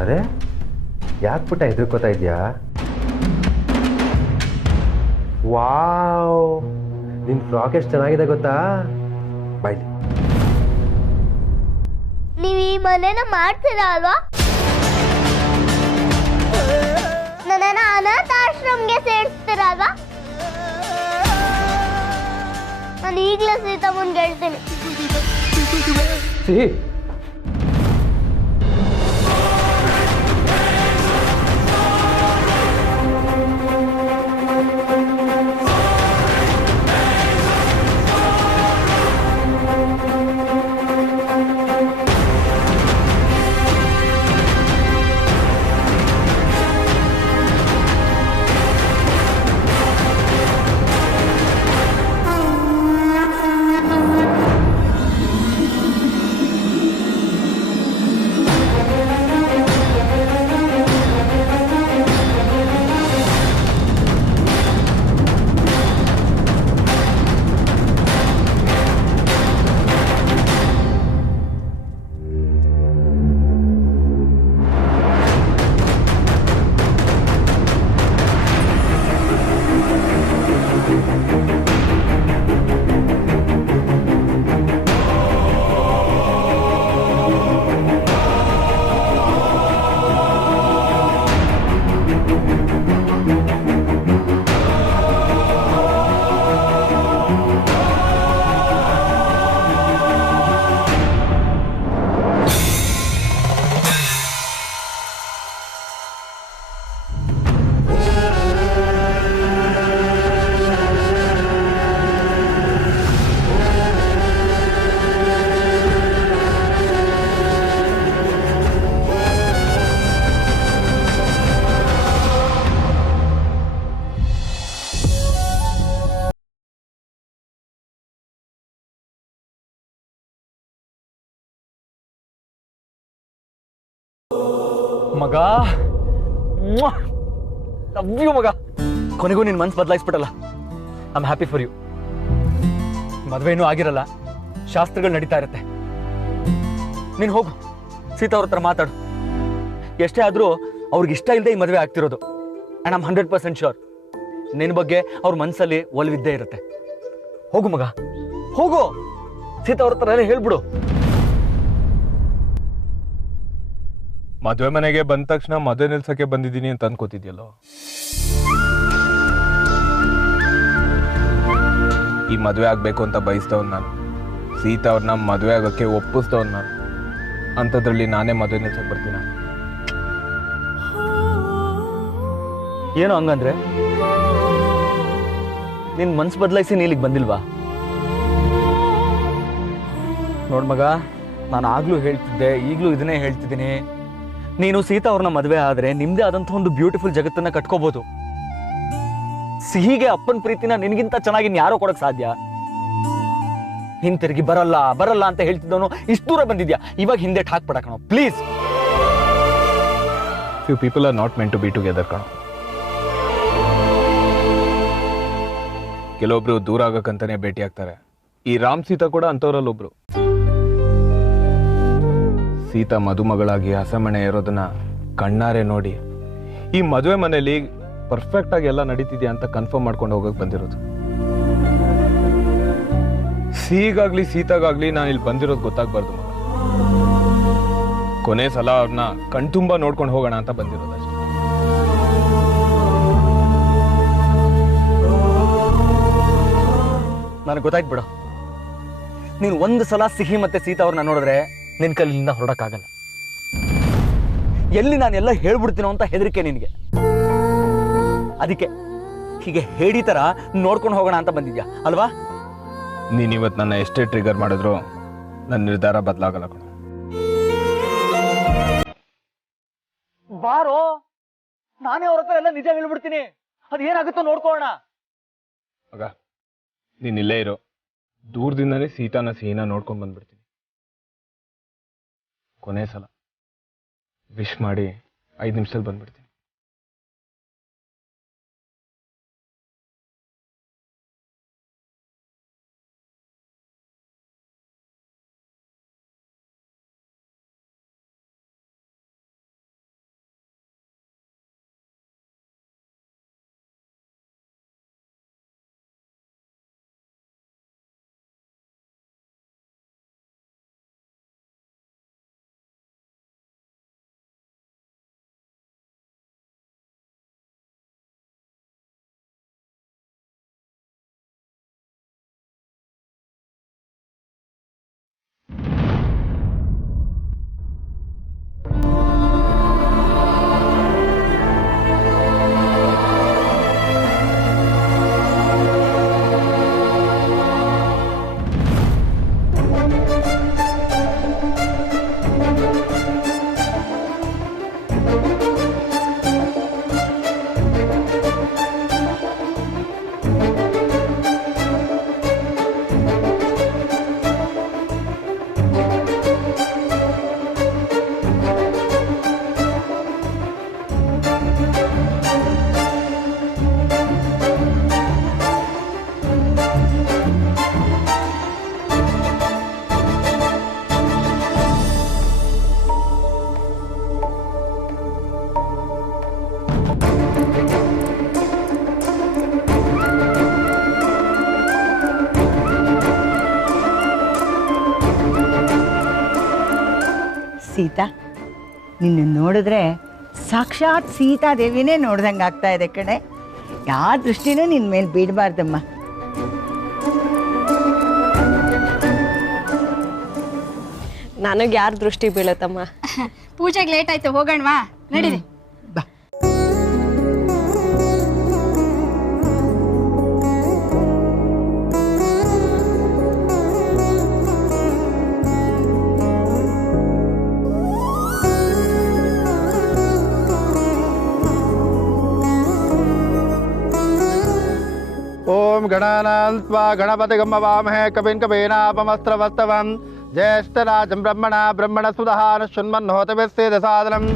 ಅರೆ ಯಾಕೆ ಪುಟ್ಟ ಹೆದರ್ಕೋತಾ ಇದೆಯಾ? ವಾವ್, ನಿನ್ನ ಫ್ರಾಕ್ ಎಷ್ಟು ಚೆನ್ನಾಗಿದೆ ಗೊತ್ತಾ? ಬಾಯ್ಲಿ. ನೀವು ಈ ಮನೇನ ಮಾಡ್ತೀರಾ ಅಲ್ವಾ? ನನ್ನನ್ನ ಅನಾಥಾಶ್ರಮಕ್ಕೆ ಸೇರಿಸ್ತೀರಾ ಅಲ್ವಾ? ನಾನು ಈಗಲೇ ಸೀತಮ್ಮನ್ಗೆ ಹೇಳ್ತೀನಿ. ಸಿಹಿ, ಮಗ, ಲವ್ ಯು ಮಗ. ಕೊನೆಗೂ ನಿನ್ ಮನ್ಸು ಬದಲಾಯಿಸ್ಬಿಟ್ಟಲ್ಲ. I am happy for you. ಮದುವೆ ಇನ್ನೂ ಆಗಿರಲ್ಲ, ಶಾಸ್ತ್ರಗಳು ನಡೀತಾ ಇರುತ್ತೆ. ನೀನು ಹೋಗು, ಸೀತಾ ಅವ್ರ ಹತ್ರ ಮಾತಾಡು. ಎಷ್ಟೇ ಆದ್ರೂ ಅವ್ರಿಗೆ ಇಷ್ಟ ಇಲ್ಲದೆ ಈ ಮದುವೆ ಆಗ್ತಿರೋದು. ಅಂಡ್ ಐಮ್ 100% ಶ್ಯೂರ್ ನಿನ್ನ ಬಗ್ಗೆ ಅವ್ರ ಮನಸ್ಸಲ್ಲಿ ಒಲವಿದ್ದೇ ಇರುತ್ತೆ. ಹೋಗು ಮಗ, ಹೋಗು. ಸೀತಾ ಅವ್ರ ಹತ್ರ ಹೇಳ್ಬಿಡು. ಮದುವೆ ಮನೆಗೆ ಬಂದ ತಕ್ಷಣ ಮದುವೆ ನಿಲ್ಸಕ್ಕೆ ಬಂದಿದ್ದೀನಿ ಅಂತ ಅನ್ಕೋತಿದ್ಯಲ್ಲೋ. ಈ ಮದುವೆ ಆಗ್ಬೇಕು ಅಂತ ಬಯಸ್ತವನ್ ನಾನು. ಸೀತಾ ಅವ್ರನ್ನ ಮದುವೆ ಆಗೋಕ್ಕೆ ಒಪ್ಪಿಸ್ತವನ್ ನಾನು. ಅಂಥದ್ರಲ್ಲಿ ನಾನೇ ಮದುವೆ ನಿಲ್ಸಕ್ಕೆ ಬರ್ತೀನ? ಏನು ಹಂಗಂದ್ರೆ? ನಿನ್ ಮನ್ಸು ಬದಲಾಯಿಸಿ ನೀ ಇಲ್ಲಿಗೆ ಬಂದಿಲ್ವಾ? ನೋಡ್ ಮಗ, ನಾನು ಆಗ್ಲೂ ಹೇಳ್ತಿದ್ದೆ, ಈಗಲೂ ಇದನ್ನೇ ಹೇಳ್ತಿದ್ದೀನಿ. ನೀನು ಸೀತಾ ಅವ್ರನ್ನ ಮದುವೆ ಆದ್ರೆ ನಿಮ್ದೇ ಆದಂಥ ಒಂದು ಬ್ಯೂಟಿಫುಲ್ ಜಗತ್ತನ್ನ ಕಟ್ಕೋಬಹುದು. ಸಿಹಿಗೆ ಅಪ್ಪನ ಪ್ರೀತಿನ ನಿನಗಿಂತ ಚೆನ್ನಾಗಿ ಯಾರೋ ಕೊಡಕ್ ಸಾಧ್ಯ? ಹಿಂತಿರುಗಿ ಬರಲ್ಲ ಬರಲ್ಲ ಅಂತ ಹೇಳ್ತಿದ್ದವನು ಇಷ್ಟು ದೂರ ಬಂದಿದ್ಯಾ, ಇವಾಗ ಹಿಂದೆ ಹಾಕ್ಬಿಡ ಕಣೋ please. Few people are not meant to be together ಕಣೋ. ಕೆಲವೊಬ್ರು ದೂರ ಆಗಕ್ಕಂತಾನೆ ಭೇಟಿ ಆಗ್ತಾರೆ. ಈ ರಾಮ್ ಸೀತಾ ಕೂಡ ಅಂಥವ್ರಲ್ಲೊಬ್ರು. ಸೀತಾ ಮದುಮಗಳಾಗಿ ಹಸಮಣೆ ಇರೋದನ್ನ ಕಣ್ಣಾರೆ ನೋಡಿ ಈ ಮದುವೆ ಮನೆಯಲ್ಲಿ ಪರ್ಫೆಕ್ಟ್ ಆಗಿ ಎಲ್ಲ ನಡೀತಿದ್ಯಾ ಅಂತ ಕನ್ಫರ್ಮ್ ಮಾಡ್ಕೊಂಡು ಹೋಗಕ್ ಬಂದಿರೋದು. ಸಿಹಿಗಾಗ್ಲಿ ಸೀತಾಗಾಗ್ಲಿ ನಾನು ಇಲ್ಲಿ ಬಂದಿರೋದು ಗೊತ್ತಾಗ್ಬಾರ್ದು ಮಗ. ಕೊನೆ ಸಲ ಅವ್ರನ್ನ ಕಣ್ತುಂಬ ನೋಡ್ಕೊಂಡು ಹೋಗೋಣ ಅಂತ ಬಂದಿರೋದು ಅಷ್ಟೇ. ನನಗೆ ಗೊತ್ತಾಯ್ತು ಬಿಡು. ನೀನು ಒಂದು ಸಲ ಸಿಹಿ ಮತ್ತೆ ಸೀತಾ ಅವ್ರನ್ನ ನೋಡಿದ್ರೆ ನಿನ್ ಕಲ್ಲಿಂದ ಹೊರಡಕ್ಕಾಗಲ್ಲ. ಎಲ್ಲಿ ನಾನೆಲ್ಲ ಹೇಳ್ಬಿಡ್ತೀನೋ ಅಂತ ಹೆದರಿಕೆ ನಿನಗೆ. ಅದಕ್ಕೆ ಹೀಗೆ ಹೇಳಿ ತರ ನೋಡ್ಕೊಂಡು ಹೋಗೋಣ ಅಂತ ಬಂದಿದ್ಯಾ ಅಲ್ವಾ? ನೀನ್ ಇವತ್ತು ನನ್ನ ಎಷ್ಟೇ ಟ್ರಿಗರ್ ಮಾಡಿದ್ರು ನನ್ನ ನಿರ್ಧಾರ ಬದಲಾಗಲ್ಲ ಕಣ. ಬಾರೋ, ನಾನೇ ಅವ್ರ ಹತ್ರ ಎಲ್ಲ ನಿಜ ಹೇಳ್ಬಿಡ್ತೀನಿ. ಅದು ಏನಾಗುತ್ತೋ ನೋಡ್ಕೊಳ್ಳೋಣ. ಮಗ, ನೀನ್ ಇಲ್ಲೇ ಇರೋ. ದೂರದಿಂದನೇ ಸೀತಾನ ಸಿಹಿನ ನೋಡ್ಕೊಂಡ್ ಬಂದ್ಬಿಡ್ತೀನಿ. ಕೊನೆ ಸಲ ವಿಶ್ ಮಾಡಿ 5 ನಿಮಿಷದಲ್ಲಿ ಬಂದ್ಬಿಡ್ತೀನಿ. ಸೀತಾ, ನಿನ್ನ ನೋಡಿದ್ರೆ ಸಾಕ್ಷಾತ್ ಸೀತಾದೇವಿನೇ ನೋಡ್ದಂಗೆ ಆಗ್ತಾ ಇದೆ ಕಣೆ. ಯಾವ ದೃಷ್ಟಿನೂ ನಿನ್ನ ಮೇಲೆ ಬೀಡಬಾರ್ದಮ್ಮ. ನನಗೆ ಯಾರ ದೃಷ್ಟಿ ಬೀಳತ್ತಮ್ಮ? ಪೂಜೆಗೆ ಲೇಟ್ ಆಯ್ತು, ಹೋಗೋಣವಾ? ನಡೀರಿ. ಬಾ. ओम गणानान्त्वा गणपतिगं वामहे कविं कवीनापमस्त्रवस्तवं ज्येष्ठराजं ब्रह्मणा ब्रह्मणसुधः शृण्वन्नोतिभिस्सेदसादनम्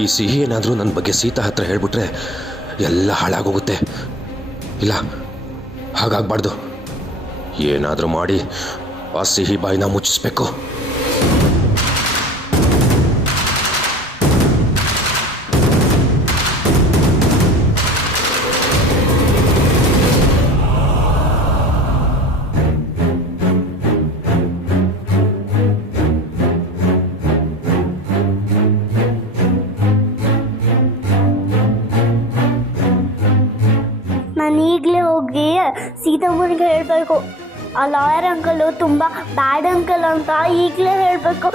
ಈ ಸಿಹಿ ಏನಾದರೂ ನನ್ನ ಬಗ್ಗೆ ಸೀತಾ ಹತ್ರ ಹೇಳ್ಬಿಟ್ರೆ ಎಲ್ಲ ಹಾಳಾಗೋಗುತ್ತೆ. ಇಲ್ಲ, ಹಾಗಾಗಬಾರ್ದು. ಏನಾದರೂ ಮಾಡಿ ಆ ಸಿಹಿ ಬಾಯಿನ ಮುಚ್ಚಿಸ್ಬೇಕು. ನಾನು ಈಗಲೇ ಹೋಗಿ ಸೀತಮ್ಮನಿಗೆ ಹೇಳಬೇಕು. ಆ ಲಾಯರ್ ಅಂಕಲ್ ತುಂಬ ಬ್ಯಾಡ್ ಅಂಕಲ್ ಅಂತ ಈಗಲೇ ಹೇಳಬೇಕು.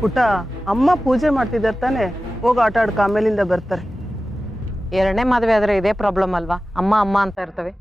ಪುಟ್ಟ, ಅಮ್ಮ ಪೂಜೆ ಮಾಡ್ತಿದ್ದಾರೆ ತಾನೆ, ಹೋಗಿ ಆಟ ಆಡ್ಕ, ಆಮೇಲಿಂದ ಬರ್ತಾರೆ. ಎರಡನೇ ಮದುವೆ ಆದ್ರೆ ಇದೇ ಪ್ರಾಬ್ಲಮ್ ಅಲ್ವಾ? ಅಮ್ಮ ಅಮ್ಮ ಅಂತ ಇರ್ತವೆ.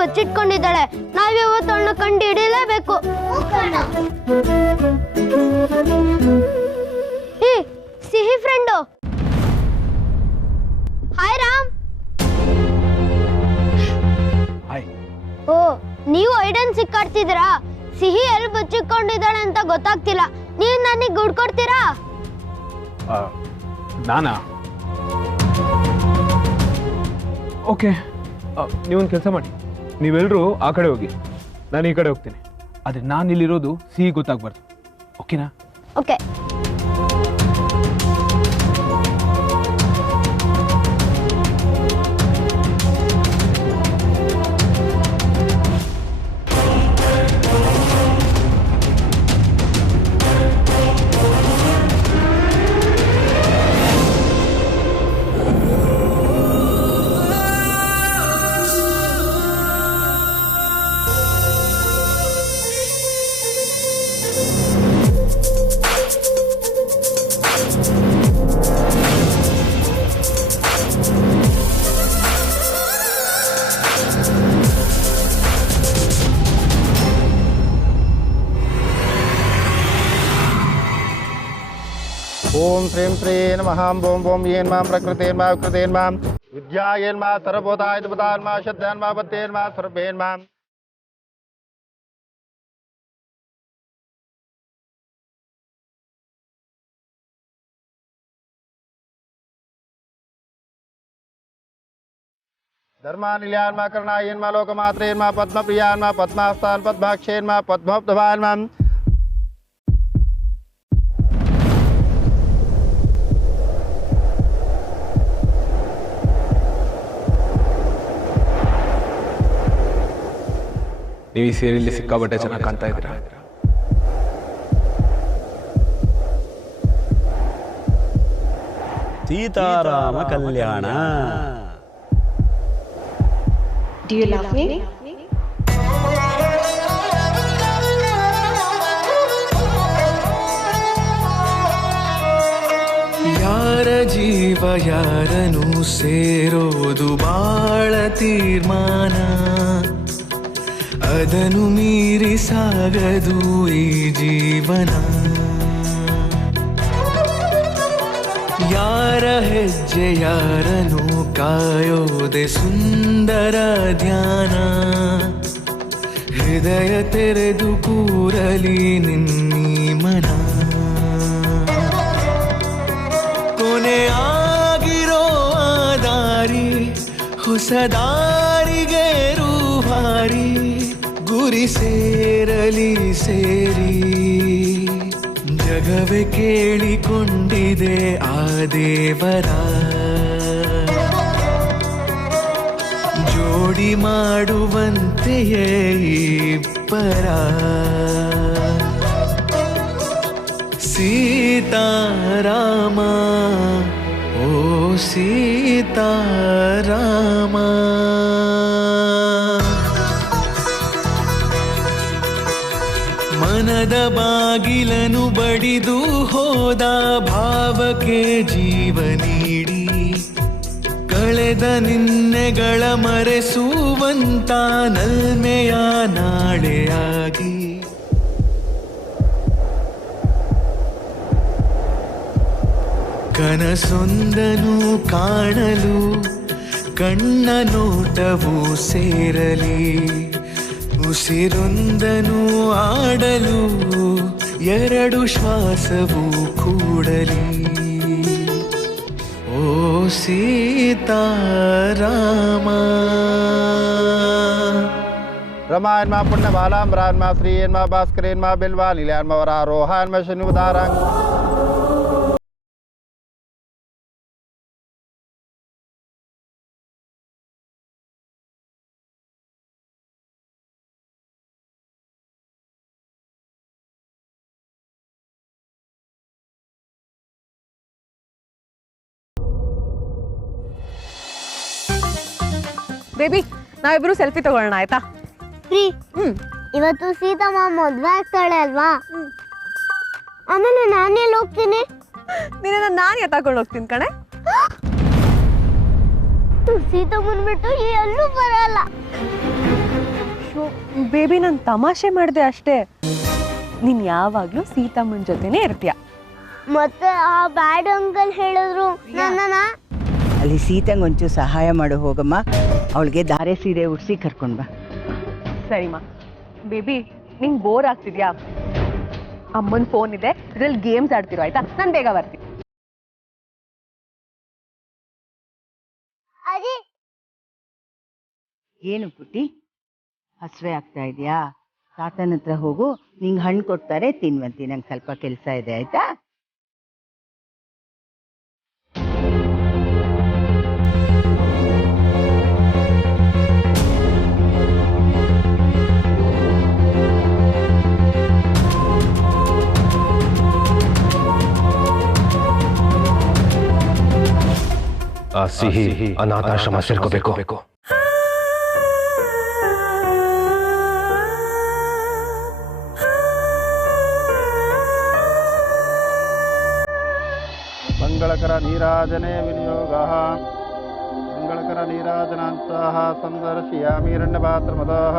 ಬಚ್ಚಿಟ್ಕೊಂಡಿದ್ದಾಳೆ. ನಾವಿವತ್ತು ಅವಳನ್ನ ಕಂಡು ಹಿಡಿಯಲೇಬೇಕು. ಏ ಸಿಹಿ ಫ್ರೆಂಡು, ಹಾಯ್ ರಾಮ್. ಓ, ನೀವು ಐಡನ್ ಸಿಕ್ಕಾಡ್ತಿದ್ದೀರಾ? ಸಿಹಿ ಎಲ್ಲಿ ಬಚ್ಚಿಟ್ಕೊಂಡಿದ್ದಾಳೆ ಅಂತ ಗೊತ್ತಾಗ್ತಿಲ್ಲ. ನೀವು ನನಗೆ ಗುಡ್ ಕೊಡ್ತೀರಾ? ನಾನಾ? ಓಕೆ, ನೀವೊಂದು ಕೆಲಸ ಮಾಡಿ, ನೀವೆಲ್ಲರೂ ಆ ಕಡೆ ಹೋಗಿ, ನಾನು ಈ ಕಡೆ ಹೋಗ್ತೀನಿ. ಆದರೆ ನಾನು ಇಲ್ಲಿರೋದು ಸಿಹಿ ಗೊತ್ತಾಗ್ಬಾರ್ದು. ಓಕೆನಾ? ಓಕೆ. ओम श्रीं श्री नमः ओम ओम येन मां प्रकृतेन मां विकृतेन मां विद्यायेन मां सर्वभूताय देवतान मां शब्दान मां पत्तेन मां सर्वेन मां धर्मानिलयान मां करणायेन मां लोकमात्रेन मां पद्मप्रियान मां पद्मास्तान पद्माक्षेन मां पद्मोपधवान मां ನೀವು ಈ ಸೀರೆಯಲ್ಲಿ ಸಿಕ್ಕಾಬಟ್ಟೆ ಚೆನ್ನಾಗಿ ಕಾಣ್ತಾ ಇದ್ದೀರಾ. ಸೀತಾರಾಮ ಕಲ್ಯಾಣ. Do you love me? ಯಾರ ಜೀವ ಯಾರನು ಸೇರೋದು ಬಾಳ ತೀರ್ಮಾನ, ಅದನ್ನು ಮೀರಿ ಸಾಗದು ಈ ಜೀವನ. ಯಾರ ಹೆಜ್ಜೆ ಯಾರನು ಕಾಯೋದೆ ಸುಂದರ ಧ್ಯಾನ, ಹೃದಯ ತೆರೆದು ಕೂರಲಿ ನಿನ್ನೀ ಮನ. ಕೊನೆ ಆಗಿರೋ ಆ ದಾರಿ ಹೊಸ ದಾರಿಗೆ ರೂವಾರಿ, ಗುರಿ ಸೇರಲಿ ಸೇರಿ ಜಗವೇ ಕೇಳಿಕೊಂಡಿದೆ ಆ ದೇವರ. ಜೋಡಿ ಮಾಡುವಂತೆಯೇ ಇಬ್ಬರ. ಸೀತಾರಾಮ ಓ ಸೀತಾರಾಮ. ಮನದ ಬಾಗಿಲನು ಬಡಿದು ಹೋದ ಭಾವಕ್ಕೆ ಜೀವ ನೀಡಿ, ಕಳೆದ ನಿನ್ನೆಗಳ ಮರೆಸುವಂತ ನಲ್ಮೆಯ ನಾಳೆಯಾಗಿ. ಕನಸೊಂದನು ಕಾಣಲು ಕಣ್ಣ ನೋಟವು ಸೇರಲಿ, ಉಸಿರೊಂದನು ಆಡಲು ಎರಡು ಶ್ವಾಸವು ಕೂಡಲಿ. ಓ ಸೀತಾರಾಮ. रमायन मां पुण्यबालां ब्राह्मण मां श्रीयन मां भास्करेन मां बिल्वा नीलान मां वरारोहान मां शनिवदारं. ಬೇಬಿ, ನಾವಿಬ್ರು ಸೆಲ್ಫಿ ತಗೊಳ್ಳೋಣ ಆಯ್ತಾ? ಇವತ್ತು ಸೀತಮ್ಮ ಮದ್ವೆ ಆಗ್ತಾಳೆ ಅಲ್ವಾ? ಆಮೇಲೆ ನಾನೆಲ್ಲಿ ಹೋಗ್ತೀನಿ? ನಿನ್ನ ನಾನು ಎತ್ತಾಕೊಂಡು ಹೋಗ್ತೀನಿ ಕಣೆ. ಸೀತಮ್ಮನ್ ಬಿಟ್ಟು ಎಲ್ಲೂ ಬರಲ್ಲ. ಬೇಬಿ ನಾನು ತಮಾಷೆ ಮಾಡಿದೆ ಅಷ್ಟೇ. ನೀನು ಯಾವಾಗಲೂ ಸೀತಮ್ಮನ ಜೊತೆನೇ ಇರ್ತೀಯ. ಮತ್ತೆ ಆ ಬ್ಯಾಡ್ ಅಂಕಲ್ ಹೇಳಿದ್ರು ನನ್ನನ್ನ ಅಲ್ಲಿ ಸೀತಂಗೆ ಒಂಚೂರು ಸಹಾಯ ಮಾಡು ಹೋಗಮ್ಮ. ಅವಳಿಗೆ ಧಾರೆ ಸೀರೆ ಉಡಿಸಿ ಕರ್ಕೊಂಡು ಬಾ. ಸರಿಮಾ. ಬೇಬಿ ನಿಂಗೆ ಬೋರ್ ಆಗ್ತಿದ್ಯಾ? ಅಮ್ಮನ ಫೋನ್ ಇದೆ, ಇದ್ರಲ್ಲಿ ಗೇಮ್ಸ್ ಆಡ್ತಿರೋ ಆಯ್ತಾ? ನಾನು ಬೇಗ ಬರ್ತೀನಿ. ಏನು ಪುಟ್ಟಿ, ಹಸುವೆ ಆಗ್ತಾ ಇದೆಯಾ? ತಾತನ ಹತ್ರ ಹೋಗು, ನಿಂಗೆ ಹಣ್ಣು ಕೊಡ್ತಾರೆ, ತಿನ್ವಂತಿ. ನಂಗೆ ಸ್ವಲ್ಪ ಕೆಲಸ ಇದೆ ಆಯ್ತಾ? ಆ ಸಿಹಿ ಅನಾಥಾಶ್ರಮ ಸೇರ್ಕೋಬೇಕು. ಮಂಗಳಕರ ನೀರಾಜನೆ ವಿನಿಯೋಗ ಮಂಗಳಕರ ನೀರಾಜನಾಂತಹ ಸಂದರ್ಶಯಾಮಿರಣ್ಯ ಪಾತ್ರಮದಃ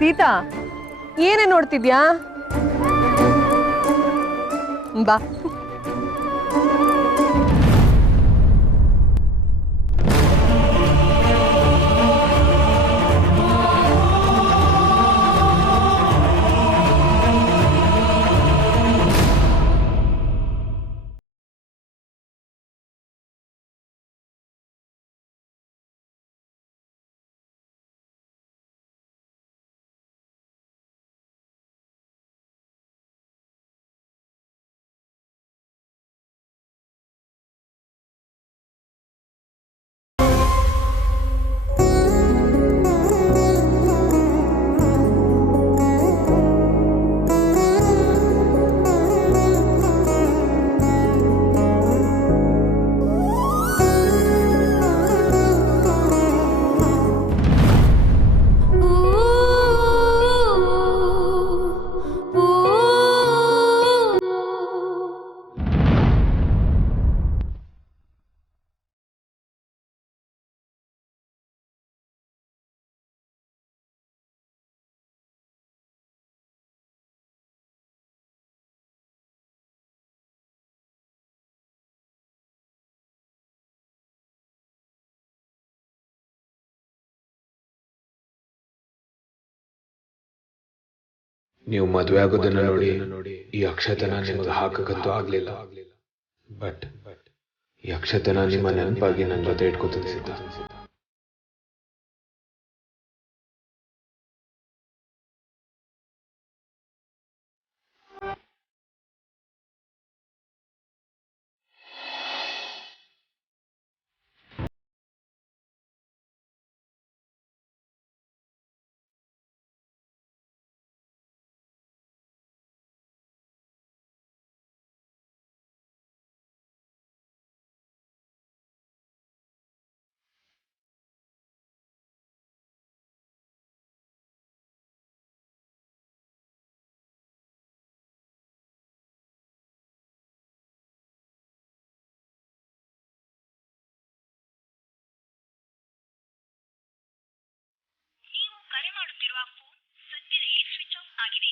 ಸೀತಾ, ಏನೇ ನೋಡ್ತಿದ್ಯಾ? ಬಾ. ನೀವು ಮದುವೆ ಆಗೋದನ್ನ ನೋಡಿ ಈ ಅಕ್ಷತನ ನಿಮಗೆ ಹಾಕಕ್ಕಂತೂ ಆಗ್ಲಿಲ್ಲ. ಬಟ್ ಈ ಅಕ್ಷತನ ನಿಮ್ಮ ನೆನಪಾಗಿ ನನ್ನ ಜೊತೆ ಇಟ್ಕೋತೀನಿ ಸೀತಾ. ಮಾಡುತ್ತಿರುವ ಫೋನ್ ಸದ್ಯದಲ್ಲಿ ಸ್ವಿಚ್ ಆಫ್ ಆಗಿದೆ